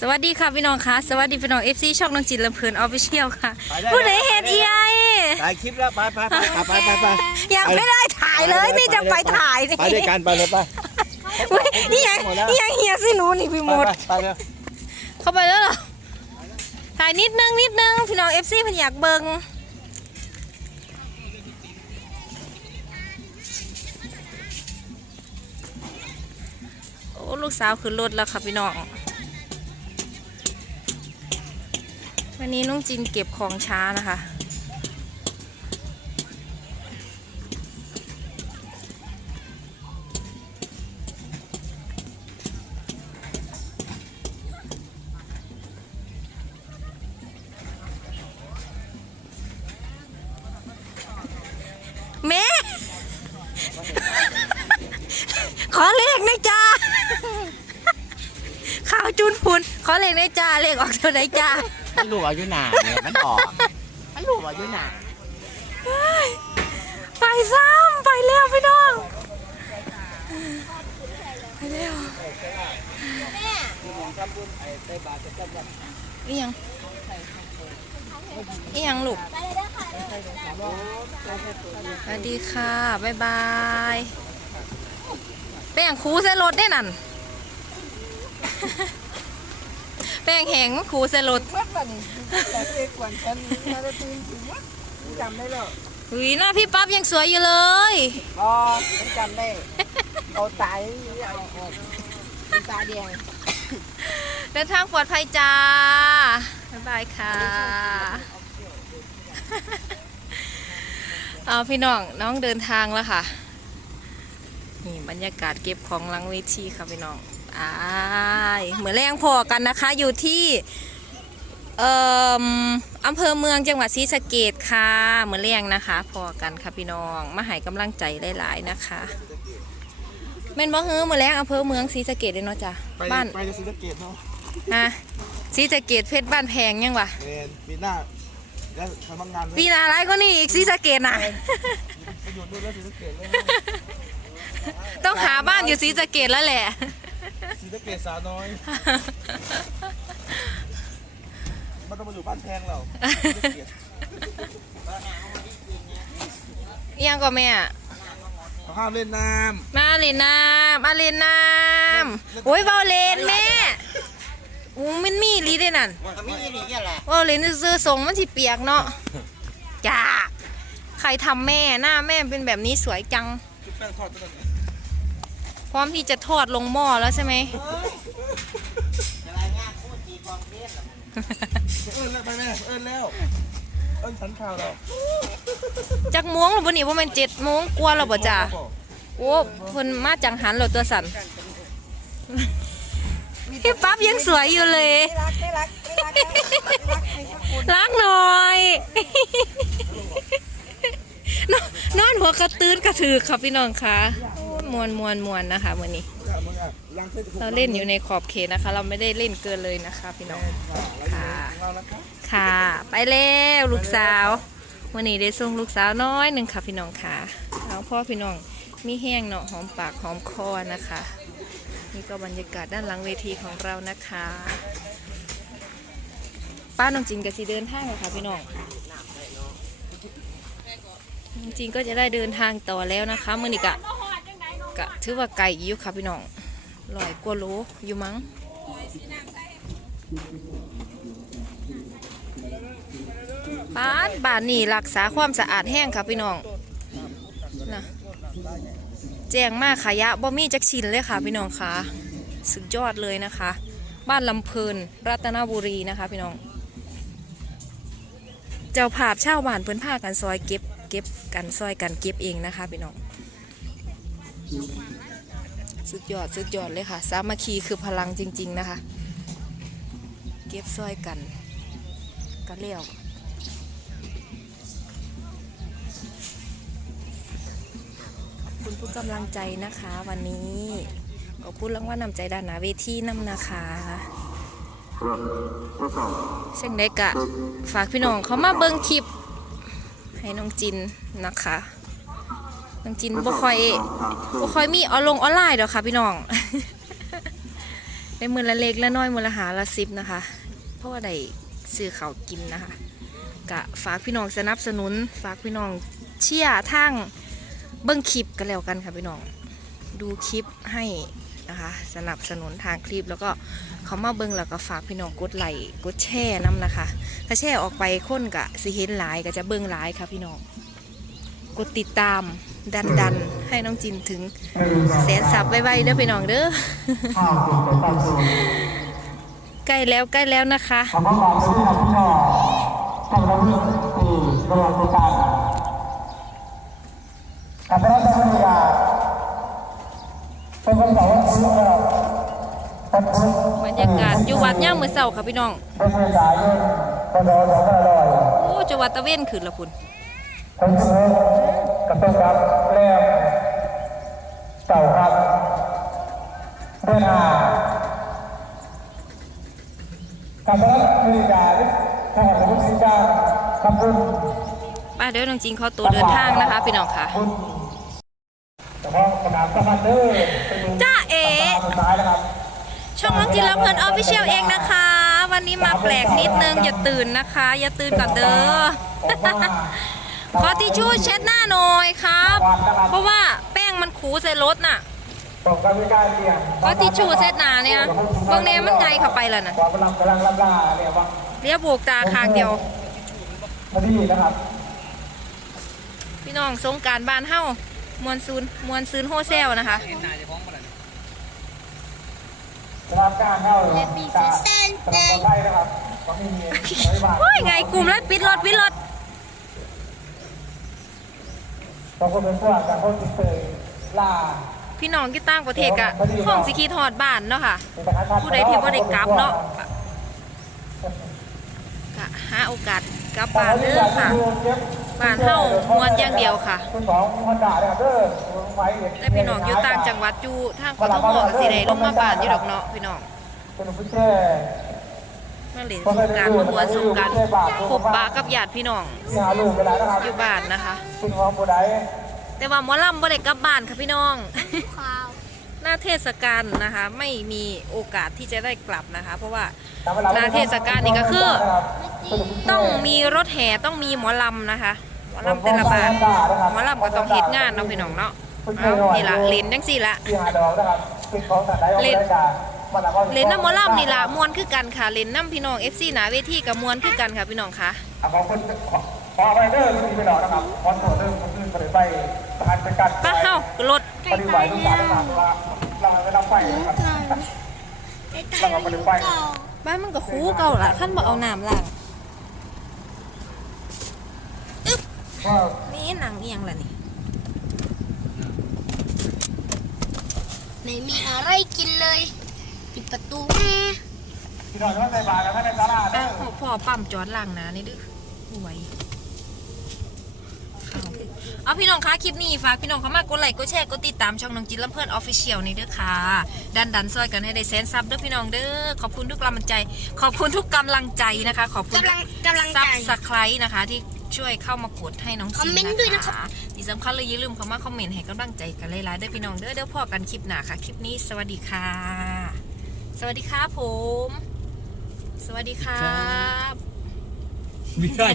สวัสดีค่ะพี่น้องค่ะ สวัสดีพี่น้อง FC ช่องน้องจินลำเพลินออฟฟิเชียลค่ะ ไปได้ผู้ใดเห็นเอียถ่ายคลิปแล้วไปไปไปไปไปไปยังไม่ได้ถ่ายเลยนี่จะไปถ่ายนี่ไปด้วยกันไปเลยไปอุ๊ยนี่ยังนี่ยังเฮียสิหนูนี่พี่มไปดไปไปเลยเข้าไปแล้วเหรอ ถ่ายนิดนึงนิดนึงพี่น้อง FC เพิ่นอยากเบิ่งโอ้ลูกสาวขึ้นรถแล้วค่ะพี่น้อง วันนี้น้องจินเก็บของช้านะคะ แม่ ขอเลขหนะจ้าข้าวจุนพุน ขอเลขหนะจ้าเลขออกเท่าไหร่จ้า มันรู้ว่าอยู่หนาเนี่ยมันออก มันรู้ว่าอยู่หนาไปซ้ำไปแล้วพี่น้อง ไปแล้วอียังอียังลูกสวัสดีค่ะบ๊ายบายเป็นอย่างครูใส่รถได้นั่น เป็นอย่างแหงครูใส่รถ mất là tại cái quản chân nó đã tin thì mất chầm đây rồi หุยหน้าพี่ปั๊บยังสวยอยู่เลย ờ cái chầm đây ô tại ô tại đèn เดินทางปลอดภัยจ้าบ๊ายบายค่ะเอาพี่น้องน้องเดินทางแล้วค่ะ นี่บรรยากาศเก็บของหลังเวทีค่ะพี่น้อง อ้ายเหมือนแรงพอกันนะคะ อยู่ที่เอ่ออำเภอเมืองจังหวัดศรีสะเกดค่ะเหมือนแรงนะคะ พอกันค่ะพี่น้องมาให้กำลังใจหลายๆนะคะแม่นบ่ฮือเหมือนแรงอำเภอเมืองศรีสะเกดเลยเนาะจ้ะไปบ้านไปจะซื้อตะเกียบเนาะฮะสีสะเกตเพชรบ้านแพงยังวะเมนปีหน้าแล้วทำงานปีหนาไรก็นี่อีกสีสะเกตน่ะไปอยู่ด้วยแล้วซื้อตะเกียบเลยต้องหาบ้านอยู่สีสะเกตแล้วแหละ ซื้อตะเกียบสาวน้อยมันต้องมาอยู่บ้านแพงเราอิหยังก็แม่เขาห้ามเล่นน้มาเล่นน้ำมาเล่นน้ำโอ้ยเบาเล่นแม่อู้มันมีอีหลีได้นั่นำมีนี่แหละเบาเล่นซื้อๆทรงมันสิเปียกเนาะจ้าใครทำแม่หน้าแม่เป็นแบบนี้สวยจังจุดแป้งทอดตัวนี้พ ร้อมที่จะทอดลงหม้อแล้วใช่ไหมเอิ้นแล้วไปแม่เอิ้นแล้ว เอิ้นสันข่าวเราจักโม้งหรือบ่นี่ว่ามันเจ็ดโมงกว่าแล้วบ่จ้าโอ้เพิ่นมาจังหันเหรอตัวสันพี่ปั๊บยังสวยอยู่เลย cái lắc cái lắc cái lắc cái lắc hay các cô ล้างหน่อย นอนนอนหัวกระตื้นกระถือค่ะพี่น้องค่ะ โอ้ย มวนมวนมวนนะคะวันนี้มึงอะล้างเราเล่นอยู่ในขอบเขตนะคะ เราไม่ได้เล่นเกินเลยนะคะ พี่น้องค่ะค่ะ ไปแล้วลูกสาววันนี้ได้ส่งลูกสาวน้อยหนึ่งค่ะพี่น้องค่ะแล้วพ่อพี่น้องมีแห้งเนาะหอมปากหอมคอนะคะ นี่ก็บรรยากาศด้านหลังเวทีของเรานะคะ ป้าน้องจินกับสีเดินทางแล้วค่ะพี่น้องน้องก็จะได้เดินทางต่อแล้วนะคะมื่อนี้กะ กะถือว่าไก่อยู่ค่ะพี่น้องลอยกว่าโลอยู่มั้งบ้านบ้านนี่รักษาความสะอาดแห้งค่ะพี่น้องนะแจ้งมากขยะบ่มีจักชินเลยค่ะพี่น้องค่ะสุดยอดเลยนะคะ บ้านลำเพลินรัตนบุรีนะคะ พี่น้อง เจ้าภาพเช่าบ้านเพิ่นพากันซอยเก็บเก็บกันซอยกันเก็บเองนะคะพี่น้อง สุดยอดสุดยอดเลยค่ะ สามัคคีคือพลังจริง ๆนะคะ เก็บซอยกันกันเลี้ยวขอบคุณทุกกำลังใจนะคะ วันนี้ขอบคุณรางวัลนำใจด้านาเวทีน้ำนะคะเช่นเด็กอะฝากพี่น้องเขามาเบิ้งคลิปให้น้องจินนะคะ น้องจินบ่ค่อยบ่ค่อยมีออนลงออนไลน์ดอกค่ะ พี่น้อง ได้มือละเล็กละน้อยมือละหาละสิบนะคะ เพราะว่าได้ซื้อเขาวกินนะคะกะฝากพี่น้องสนับสนุน ฝากพี่น้องเชียร์ทางเบิ้งคลิปกันแล้วกันค่ะพี่น้อง ดูคลิปให้นะคะสนับสนุนทางคลิปแล้วก็เขามาเบิ้งแล้วก็ฝากพี่น้องกดไลค์กดแชร์น้ำนะคะ ถ้าแชร์ออกไปคนกะสิเห็นหลายก็จะเบิ้งหลายค่ะพี่น้อง กดติดตามดันดันๆให้น้องจินถึงแสนสับไวๆเด้อพี่น้องเด้อข้าวกินไปตั้งสูงใกล้แล้วใกล้แล้วนะคะคำว่าความไม่ได้ทำที่นอตั้งแต่ที่ที่กำลังในการกับพระราชบัญญัติเป็นคำสั่งว่าคุณเราเป็นคุณบรรยากาศอยู่วัดย่ามมือเสาค่ะพี่น้องเป็นเมษายนพศสองพันห้าร้อยโอ้จะวัดตะเวนขึ้นละคุณ ผมเสนอกระตุ้นครับแรมเต่าครับเดือนห้ากับพระราชบัญญัติทหารสมุทรสิงห์การทำบุญป้าเดี๋ยวน้องจินเขาตัวเดินทางนะคะ พี่น้องค่ะเฉพาสนามสมันเดอจ้าเอ๋ช่องน้องจินแล้วเพลินออฟฟิเชียลเองนะคะ วันนี้มาแปลกนิดนึงอย่าตื่นนะคะ อย่าตื่นก่อนเด้อ ขอทิชชู่เช็ดหน้าหน่อยครับ เพราะว่าแป้งมันขูใส่รถน่ะผมก็ไม่กล้าเสี่ยงขอทิชชู่เช็ดหน้าเนี่ยบางแนมันไงเข้าไปแล้วน่ะความกำลังกำลังลำลาเนี่ยว่าเรียบโบกตาคางเดียวพอดีนะครับพี่น้องสงกรารบ้านเฮ้ามวนซูนมวนซูนโฮเซลนะคะสำหรับการเข้าการสำหรับคนไทยนะครับก็ไม่มีไม่บาทโอ้ยไงกลุ่มรถปิดรถปิดรถ บางคนเป็นพวกการคนติดเตยล่าพี่น้องที่ต่างประเทศกะห้องสิคีทอดบ้านเนาะค่ะเป็นประธานชาติผู้ใดที่บ่ได้กลับเนาะกะหาโอกาสกลับบ้านเด้อค่ะบ้านเฮามวนอย่างเดียวค่ะคุณสองคนด่าเนี่ยเด้อไว้เด็กแต่พี่น้องอยู่ต่างจังหวัดอยู่ทางกทมก็สิได้ลงมาบ้านอยู่ดอกเนาะพี่น้องเป็นผู้แช่ มาเล่นสงกรารมาบวชสงกรารพบปะกับญาติพี่น้องที่หาลูกเวลานะครับอยู่บ้านนะคะ คุณของผู้ใดแต่ว่าหมอลำบ่ได้กลับบ้านค่ะพี่น้องหน้าเทศกาลนะคะ ไม่มีโอกาสที่จะได้กลับนะคะ เพราะว่าหน้าเทศกาลนี่ก็คือ ต้องมีรถแห่ต้องมีหมอลำนะคะ หมอลำแต่ละบ้านหมอลำก็ต้องเฮ็ดงานเนาะพี่น้องเนาะเอานี่ละเล่นจังสี่ละที่หาดอกนะครับเป็นของสัตว์ใดเล่นมันละก็ เล่นน้ำหมอลำนี่ละมวนคือกันค่ะเล่นน้ำพี่น้อง FC หนาเวทีกับมวนคือกันค่ะพี่น้องค่ะเอาของคนขอขอไปเด้อที่ไปหนอนะครับขอโทษเด้อคนอื่นก็เลยไปประธานเป็นการป้าเฮารถปฏิบัติทุกอย่างนะครับว่าเราไม่รับไฟนะครับเราก็ปฏิบัติบ้านมันก็คูเก่าละขั้นบ่เอาน้ำล้างว่านี่หนังเอียงล่ะนี่ไม่มีอะไรกินเลย ปิดประตูแม่พี่น้องจะมาใส่บาตรกันภายในศาลาเด้อะอพ่อพ่อปั๊มจอดล้างนะนี่เดื้อไหวเอาเอาพี่น้องคะคลิปนี้ฝากพี่น้องเข้ามากดไลค์กดแชร์กดติดตามช่องน้องจินลำเพื่อนออฟฟิเชียลนี่เด้อค่ะดันดันซอยกันให้ได้แสนซับเด้อพี่น้องเด้อขอบคุณทุกกำลังใจ ขอบคุณทุกกำลังใจนะคะ ขอบคุณ กำลังกำลังซัใจบสไครต์นะคะที่ช่วยเข้ามากดให้น้องคอจิมนเมนต์ด้วยนะนะครับคะที่สำคัญเลยอย่าลืมเข้ามาคอมเมนต์ให้กำลังใจกันหลายๆเด้อพี่น้องเด้อเดี๋ยวพอกันคลิปหน้าค่ะ คลิปนี้สวัสดีค่ะ สวัสดีครับผม สวัสดีครับ ไม่ใช่